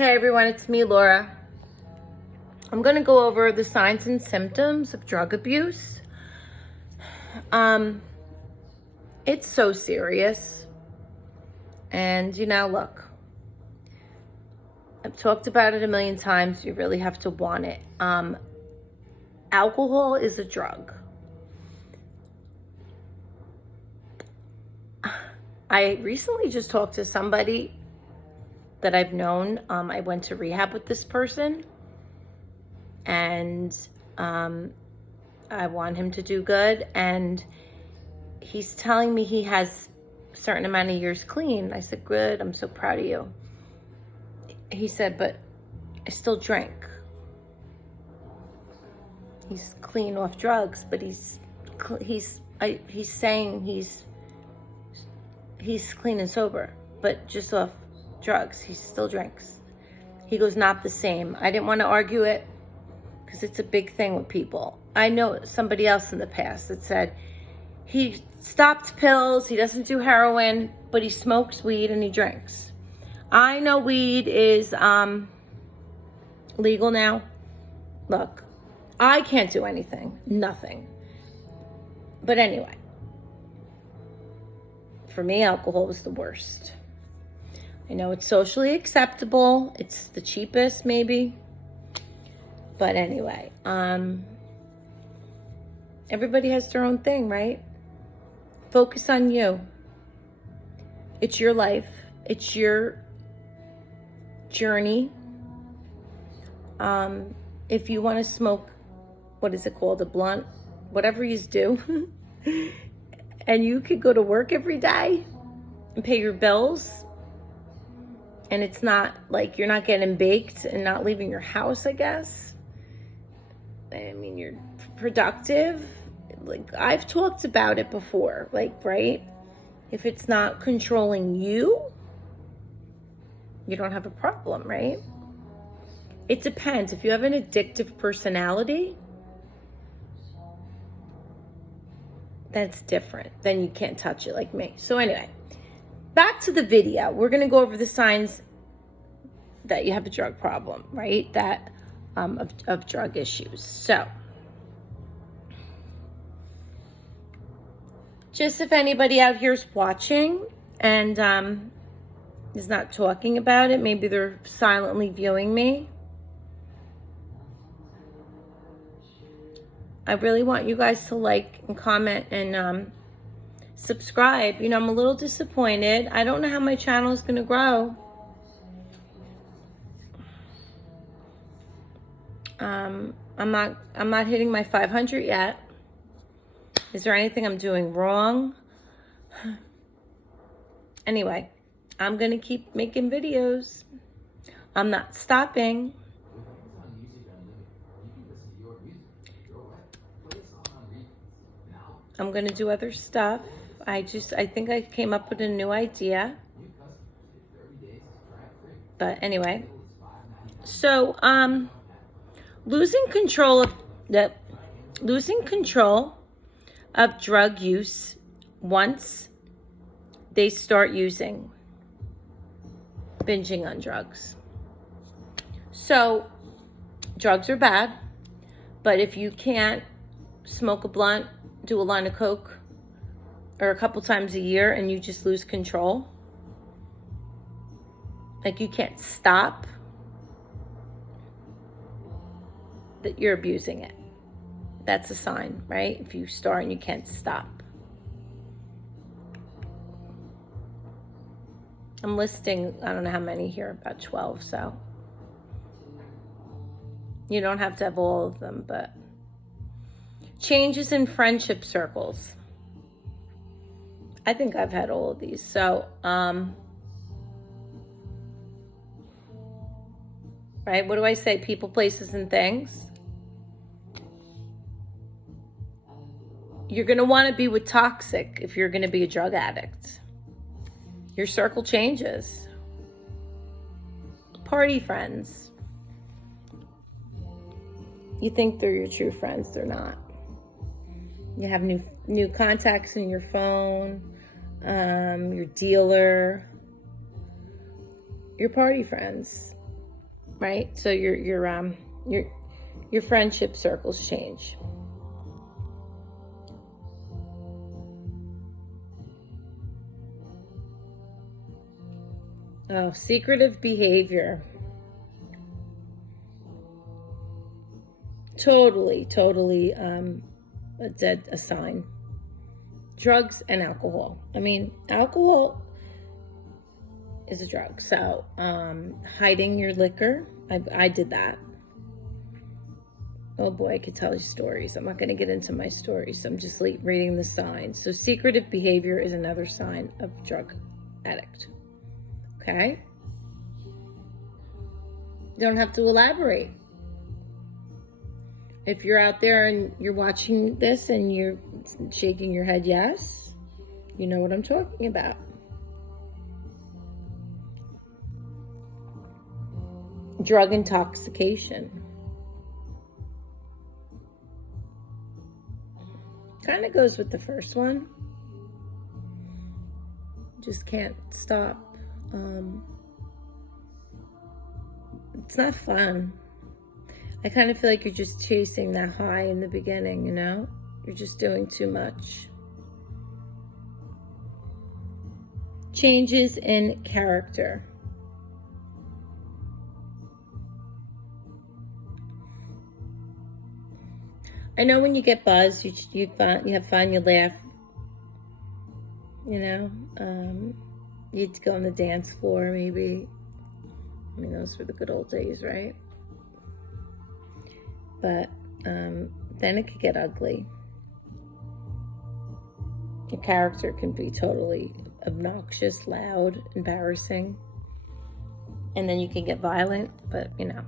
Hey everyone, it's me, Laura. I'm going to go over the signs and symptoms of drug abuse. It's so serious. And look, I've talked about it a million times. You really have to want it. Alcohol is a drug. I recently just talked to somebody that I've known. I went to rehab with this person, and I want him to do good. And he's telling me he has a certain amount of years clean. I said, good, I'm so proud of you. He said, but I still drink. He's clean off drugs, but he's saying he's clean and sober, but just off drugs. He still drinks. He goes, not the same. I didn't want to argue it because it's a big thing with people. I know somebody else in the past that said he stopped pills, he doesn't do heroin, but he smokes weed and he drinks. I know weed is legal now. Look, I can't do anything, nothing. But anyway, for me, alcohol was the worst. I know it's socially acceptable. It's the cheapest, maybe. But anyway, everybody has their own thing, right? Focus on you. It's your life. It's your journey. If you want to smoke, what is it called? A blunt? Whatever you do. And you could go to work every day and pay your bills. And it's not like you're not getting baked and not leaving your house, I guess. I mean, you're productive. Like, I've talked about it before, like, right? If it's not controlling you, you don't have a problem, right? It depends. If you have an addictive personality, that's different. Then you can't touch it like me. So anyway, back to the video. We're going to go over the signs that you have a drug problem, right? That of drug issues. So just if anybody out here is watching and is not talking about it, maybe they're silently viewing me. I really want you guys to like and comment and subscribe. I'm a little disappointed. I don't know how my channel is going to grow. I'm not hitting my 500 yet. Is there anything I'm doing wrong? Anyway, I'm going to keep making videos. I'm not stopping. I'm going to do other stuff. I think I came up with a new idea. But anyway. So, losing control of drug use once they start using, binging on drugs. So, drugs are bad, but if you can't smoke a blunt, do a line of coke, or a couple times a year, and you just lose control, like you can't stop, that you're abusing it. That's a sign, right? If you start and you can't stop. I'm listing, I don't know how many here, about 12, so you don't have to have all of them, but changes in friendship circles. I think I've had all of these. So, right? What do I say? People, places, and things. You're going to want to be with toxic if you're going to be a drug addict. Your circle changes. Party friends. You think they're your true friends. They're not. You have new contacts in your phone, your dealer, your party friends. right? So your friendship circles change. Oh, secretive behavior. Totally a sign. Drugs and alcohol. I mean, alcohol is a drug. So, hiding your liquor. I did that. Oh boy, I could tell you stories. I'm not going to get into my stories. I'm just reading the signs. So, secretive behavior is another sign of drug addict. Okay? You don't have to elaborate. If you're out there and you're watching this and you're shaking your head yes, you know what I'm talking about. Drug intoxication. Kind of goes with the first one. Just can't stop. It's not fun. I kind of feel like you're just chasing that high in the beginning, you know? You're just doing too much. Changes in character. I know when you get buzzed, you have fun, you laugh. You know? You'd go on the dance floor, maybe. I mean, those were the good old days, right? But then it could get ugly. Your character can be totally obnoxious, loud, embarrassing. And then you can get violent, but you know,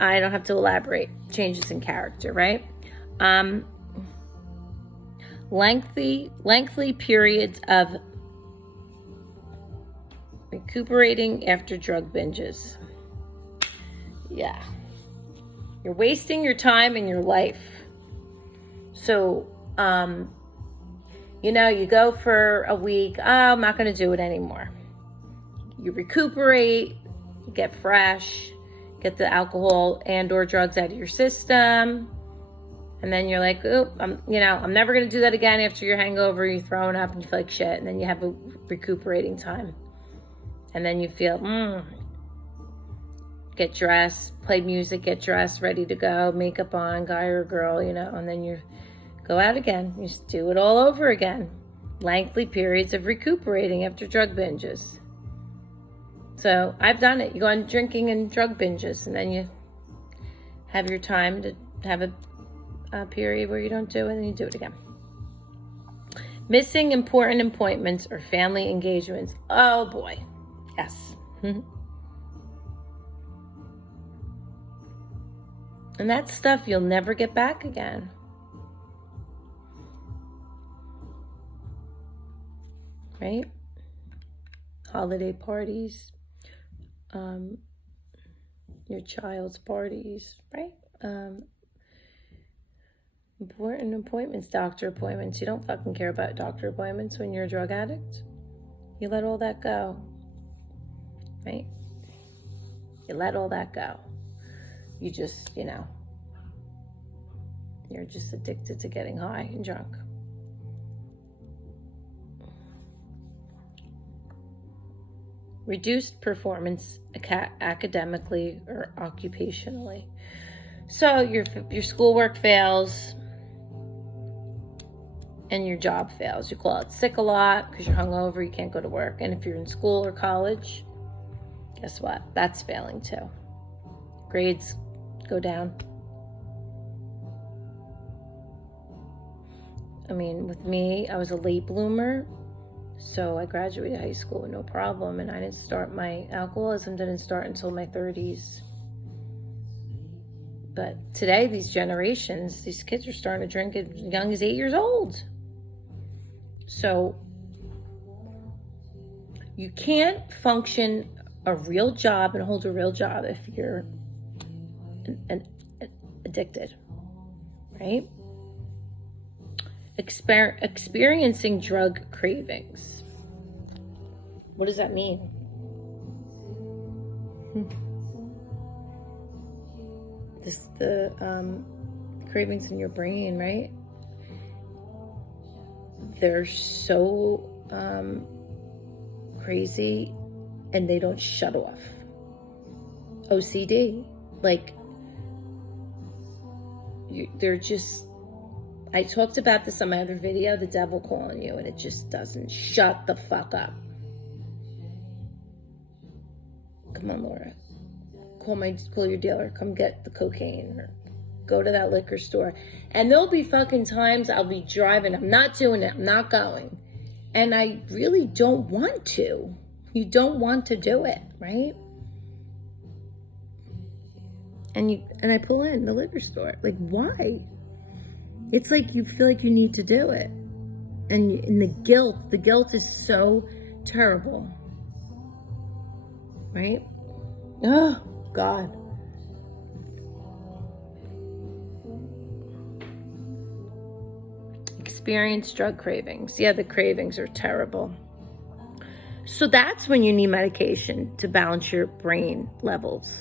I don't have to elaborate. Changes in character, right? Lengthy periods of recuperating after drug binges. Yeah. You're wasting your time and your life. So, you know, you go for a week. Oh, I'm not going to do it anymore. You recuperate, you get fresh, get the alcohol and or drugs out of your system. And then you're like, oh, I'm never going to do that again. After your hangover, you're throwing up and you feel like shit. And then you have a recuperating time. And then you feel, get dressed, play music, get dressed, ready to go, makeup on, guy or girl, you know, and then you go out again. You just do it all over again. Lengthy periods of recuperating after drug binges. So I've done it. You go on drinking and drug binges, and then you have your time to have a period where you don't do it, and you do it again. Missing important appointments or family engagements. Oh boy. Yes. And that's stuff you'll never get back again. Right? Holiday parties, your child's parties, right? Important appointments, doctor appointments. You don't fucking care about doctor appointments when you're a drug addict. You let all that go, right? You let all that go. You just, you're just addicted to getting high and drunk. Reduced performance academically or occupationally. So your schoolwork fails and your job fails. You call out sick a lot because you're hungover, you can't go to work. And if you're in school or college, guess what? That's failing too. Grades go down. I mean, with me, I was a late bloomer. So I graduated high school with no problem, and my alcoholism didn't start until my 30s. But today, these kids are starting to drink as young as 8 years old. So you can't function a real job and hold a real job if you're addicted, right? Experiencing drug cravings. What does that mean? the cravings in your brain, right? They're so crazy and they don't shut off. OCD, like, they're just, I talked about this on my other video, the devil calling you, and it just doesn't shut the fuck up. Come on, Laura. Call your dealer. Come get the cocaine, or go to that liquor store. And there'll be fucking times I'll be driving. I'm not doing it. I'm not going. And I really don't want to. You don't want to do it, right? And I pull in the liquor store. Like, why? It's like you feel like you need to do it. And the guilt is so terrible. Right? Oh, God. Experience drug cravings. Yeah, the cravings are terrible. So that's when you need medication to balance your brain levels.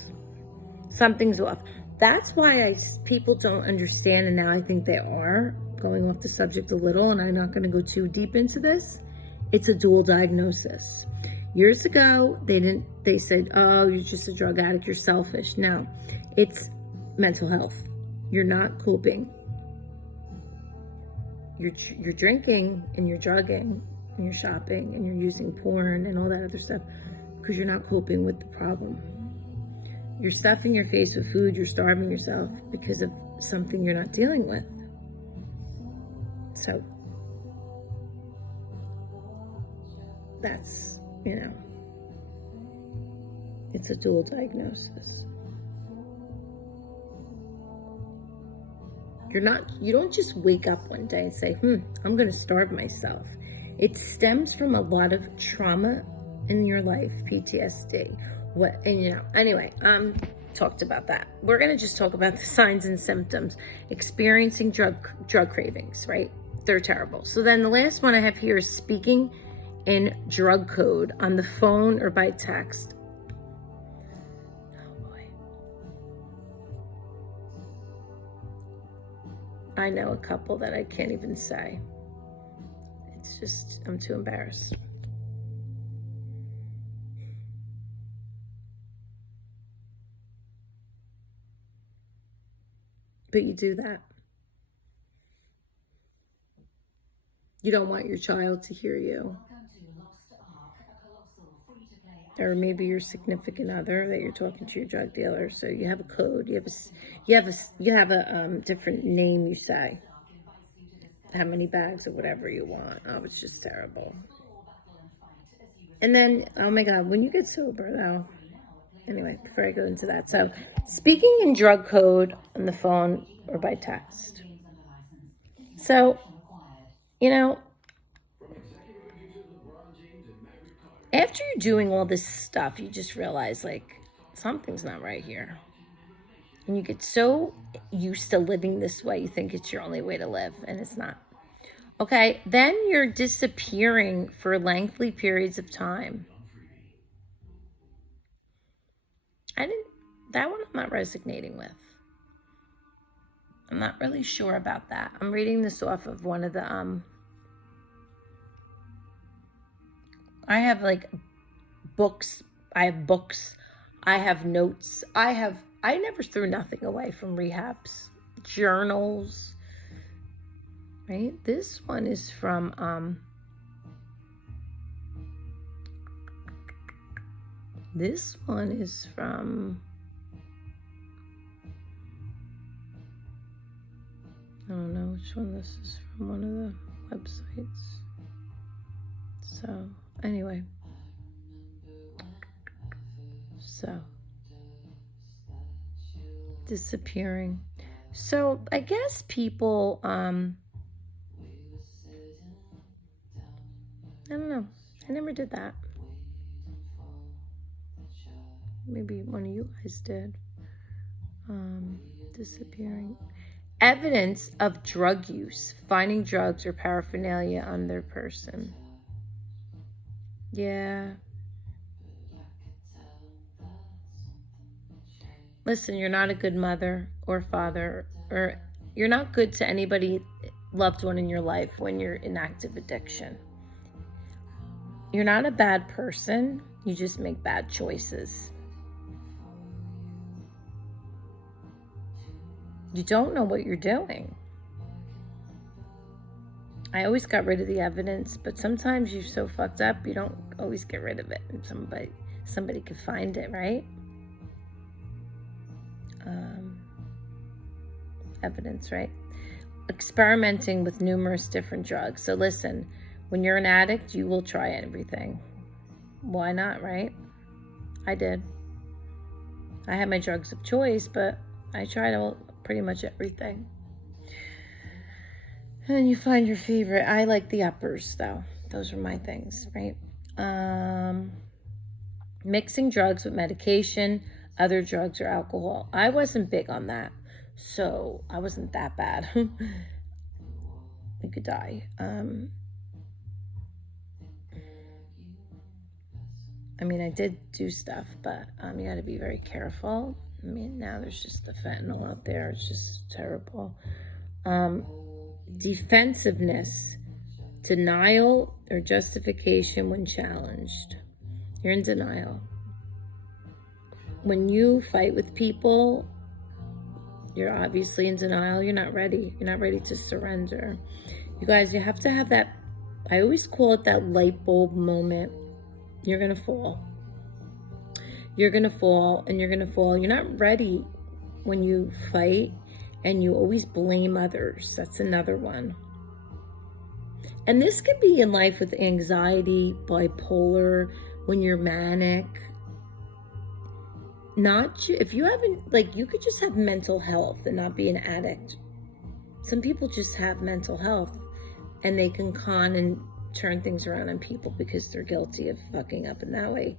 Something's off. That's why people don't understand, and now I think they are, going off the subject a little, and I'm not going to go too deep into this. It's a dual diagnosis. Years ago, they said, oh, you're just a drug addict, you're selfish. No, it's mental health. You're not coping. You're drinking and you're drugging and you're shopping and you're using porn and all that other stuff because you're not coping with the problem. You're stuffing your face with food, you're starving yourself because of something you're not dealing with. So that's, it's a dual diagnosis. You don't just wake up one day and say, I'm going to starve myself. It stems from a lot of trauma in your life, PTSD. Anyway, talked about that. We're going to just talk about the signs and symptoms. Experiencing drug cravings, right? They're terrible. So then the last one I have here is speaking in drug code on the phone or by text. Oh boy. I know a couple that I can't even say. It's just, I'm too embarrassed. But you do that. You don't want your child to hear you. Or maybe your significant other that you're talking to your drug dealer. So you have a code. You have a different name you say. How many bags or whatever you want. Oh, it's just terrible. And then, oh my God, when you get sober though. Anyway, before I go into that. So speaking in drug code on the phone or by text. So, after you're doing all this stuff, you just realize, like, something's not right here. And you get so used to living this way, you think it's your only way to live, and it's not. Okay, then you're disappearing for lengthy periods of time. That one I'm not resonating with. I'm not really sure about that. I'm reading this off of one of the, I have books. I have books. I have notes. I never threw nothing away from rehabs. Journals. Right? This one is from, I don't know which one this is from, one of the websites. So, anyway. So, disappearing. So, I guess people, I don't know. I never did that. Maybe one of you guys did. Disappearing. Evidence of drug use. Finding drugs or paraphernalia on their person. Yeah. Listen, you're not a good mother or father, or you're not good to anybody, loved one in your life when you're in active addiction. You're not a bad person. You just make bad choices. You don't know what you're doing. I always got rid of the evidence, but sometimes you're so fucked up, you don't always get rid of it. Somebody could find it, right? Evidence, right? Experimenting with numerous different drugs. So listen, when you're an addict, you will try everything. Why not, right? I did. I had my drugs of choice, but I tried pretty much everything. And then you find your favorite. I like the uppers, though. Those are my things, right? Mixing drugs with medication, other drugs, or alcohol. I wasn't big on that, so I wasn't that bad. You could die. I mean, I did do stuff, but you got to be very careful. I mean, now there's just the fentanyl out there. It's just terrible. Defensiveness, denial, or justification when challenged. You're in denial. When you fight with people, you're obviously in denial. You're not ready. You're not ready to surrender. You guys, you have to have that, I always call it that light bulb moment. You're going to fall. You're going to fall and you're going to fall. You're not ready when you fight, and you always blame others. That's another one. And this could be in life with anxiety, bipolar, when you're manic. If you haven't, like, you could just have mental health and not be an addict. Some people just have mental health and they can con and turn things around on people because they're guilty of fucking up in that way.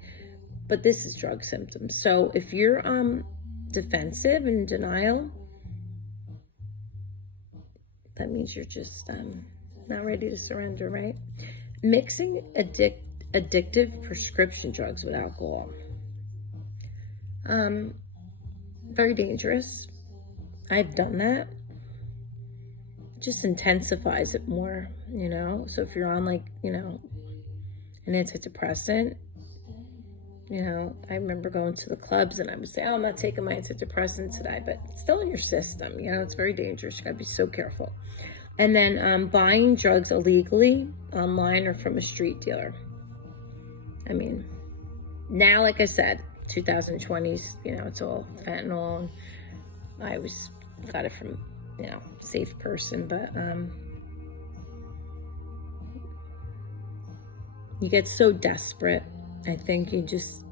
But this is drug symptoms. So if you're defensive and in denial, that means you're just not ready to surrender, right? Mixing addictive prescription drugs with alcohol. Very dangerous. I've done that. It just intensifies it more, you know? So if you're on, like, you know, an antidepressant, you know, I remember going to the clubs and I would say, oh, I'm not taking my antidepressant today, but it's still in your system, you know? It's very dangerous. You gotta be so careful. And then buying drugs illegally online or from a street dealer. I mean, now, like I said, 2020s, you know, it's all fentanyl. And I always got it from, you know, safe person, but you get so desperate. I think you just,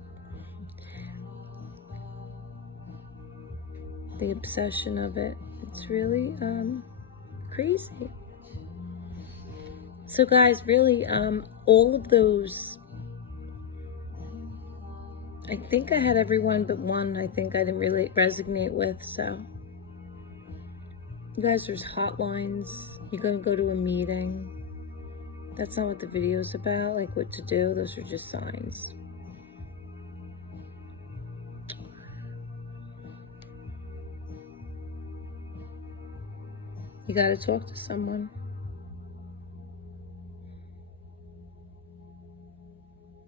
the obsession of it, it's really crazy. So guys, really, all of those, I think I had everyone but one I think I didn't really resonate with. So you guys, there's hotlines. You're gonna go to a meeting. That's not what the video's about, like what to do. Those are just signs. You gotta talk to someone.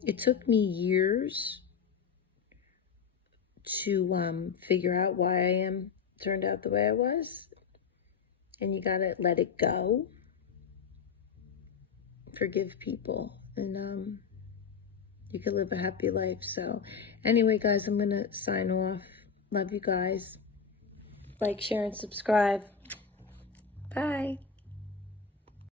It took me years to figure out why I turned out the way I was. And you gotta let it go. Forgive people, and you can live a happy life. So anyway, guys, I'm gonna sign off. Love you guys. Like, share, and subscribe. Bye.